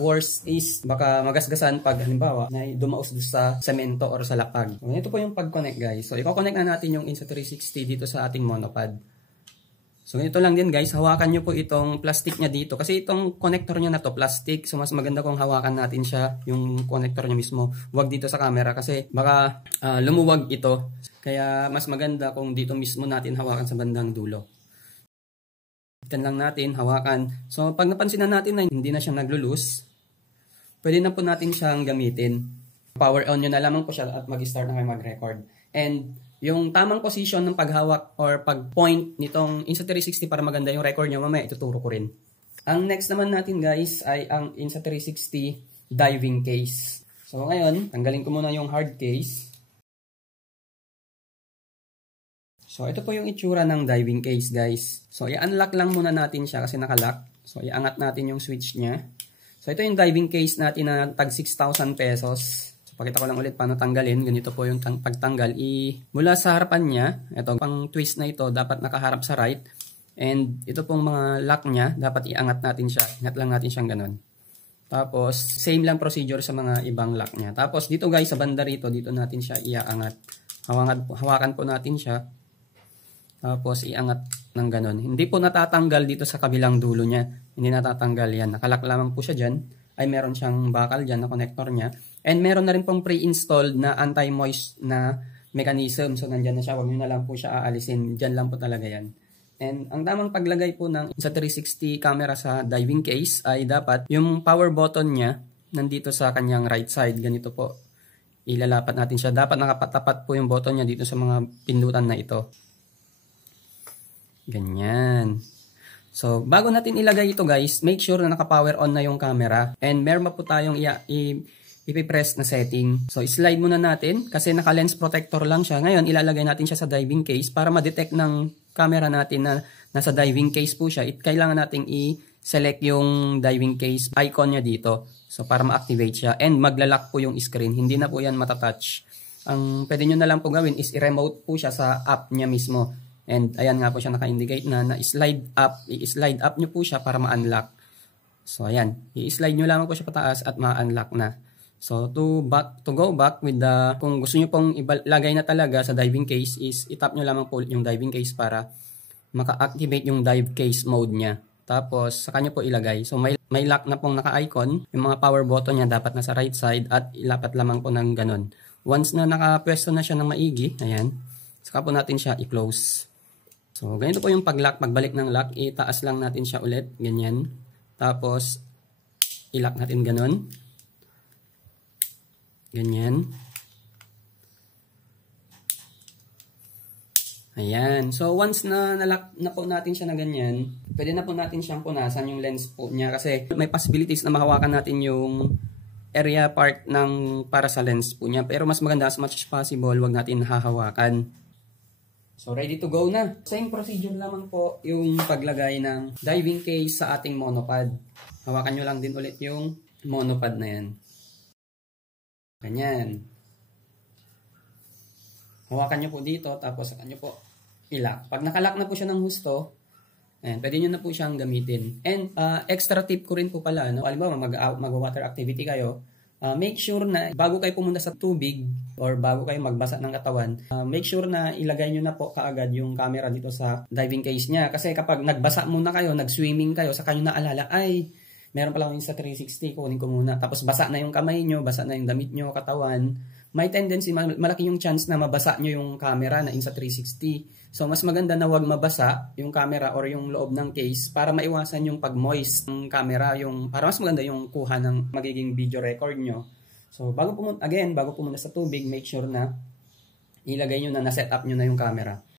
Worst is baka magasgasan pag halimbawa na dumaos sa semento or sa lapag. So, ito po yung pag-connect guys. So i-connect na natin yung Insta360 dito sa ating monopod. So ganito lang din guys, hawakan nyo po itong plastic niya dito. Kasi itong connector niya na to, plastic. So mas maganda kung hawakan natin siya, yung connector niya mismo. Huwag dito sa camera kasi baka lumuwag ito. Kaya mas maganda kung dito mismo natin hawakan sa bandang dulo. Itan lang natin, hawakan. So pag napansin na natin na hindi na siya naglo-loose, pwede na po natin siyang gamitin. Power on nyo na lamang po siya at mag-start na kayo mag-record. And yung tamang position ng paghawak or pag-point nitong Insta360 para maganda yung record nyo, mamaya ituturo ko rin. Ang next naman natin guys ay ang Insta360 diving case. So ngayon, tanggalin ko muna yung hard case. So ito po yung itsura ng diving case guys. So i-unlock lang muna natin siya kasi nakalock. So iangat natin yung switch niya. So ito yung diving case natin na tag 6,000 pesos. Pakita ko lang ulit paano tanggalin. Ganito po yung pagtanggal. Mula sa harapan niya, ito pang twist na ito, dapat nakaharap sa right. And ito pong mga lock niya, dapat iangat natin siya. Ingat lang natin siyang ganun. Tapos, same lang procedure sa mga ibang lock niya. Tapos dito guys, sa banda rito, dito natin siya iaangat. Hawakan po natin siya. Tapos iangat ng ganun. Hindi po natatanggal dito sa kabilang dulo niya. Hindi natatanggal yan. Nakalock lamang po siya dyan. Ay meron siyang bakal dyan na connector niya. And meron na rin pong pre-installed na anti-moist na mechanism. So, nandyan na siya. Huwag nyo na lang po siya aalisin. Dyan lang po talaga yan. And ang tamang paglagay po ng Insta360 camera sa diving case ay dapat yung power button niya nandito sa kanyang right side. Ganito po. Ilalapat natin siya. Dapat nakapatapat po yung button niya dito sa mga pindutan na ito. Ganyan. So, bago natin ilagay ito guys, make sure na naka-power on na yung camera. And meron pa po tayong ipipress na setting. So, slide muna natin kasi naka-lens protector lang siya. Ngayon, ilalagay natin siya sa diving case para ma-detect ng camera natin na nasa diving case po siya. Kailangan nating i-select yung diving case icon niya dito. So, para ma-activate siya. And maglalak po yung screen. Hindi na po yan matatouch. Ang pwede nyo na lang po gawin is i-remote po siya sa app niya mismo. And ayan nga po siya naka-indicate na slide up. I-slide up nyo po siya para ma-unlock. So, ayan. I-slide nyo lang po siya pataas at ma-unlock na. So, to go back with the, kung gusto nyo pong ilagay na talaga sa diving case is itap nyo lamang po yung diving case para maka-activate yung dive case mode niya. Tapos, saka nyo po ilagay. So, may lock na pong naka-icon. Yung mga power button niya dapat nasa right side at ilapat lamang po ng ganun. Once na nakapwesto na siya ng maigi, ayan, saka po natin siya i-close. So, ganito po yung pag-lock. Pagbalik ng lock, itaas lang natin siya ulit. Ganyan. Tapos, i-lock natin ganun. Ganyan. Ayan. So, once na nalock na po natin siya na ganyan, pwede na po natin siyang punasan yung lens po niya kasi may possibilities na mahawakan natin yung area part ng para sa lens po niya. Pero mas maganda as much as possible, wag natin hahawakan. So, ready to go na. Same procedure lamang po yung paglagay ng diving case sa ating monopod. Hawakan nyo lang din ulit yung monopod na yan. Ganyan. Hawakan nyo po dito, tapos saka nyo po i-lock. Pag nakalock na po siya ng husto, ayan, pwede nyo na po siyang gamitin. And extra tip ko rin po pala, no? Halimbawa, mag-water activity kayo, make sure na bago kayo pumunta sa tubig or bago kayo magbasa ng katawan, make sure na ilagay nyo na po kaagad yung camera dito sa diving case niya. Kasi kapag nagbasa muna kayo, nag-swimming kayo, saka nyo naalala, ay, meron pala akong Insta360, kunin ko muna. Tapos basa na yung kamay nyo, basa na yung damit nyo, katawan. May tendency, malaki yung chance na mabasa nyo yung camera na Insta360. So, mas maganda na wag mabasa yung camera or yung loob ng case para maiwasan yung pag-moist ng camera, para mas maganda yung kuha ng magiging video record nyo. So, bago pumunta sa tubig, make sure na ilagay nyo na na-set up nyo na yung camera.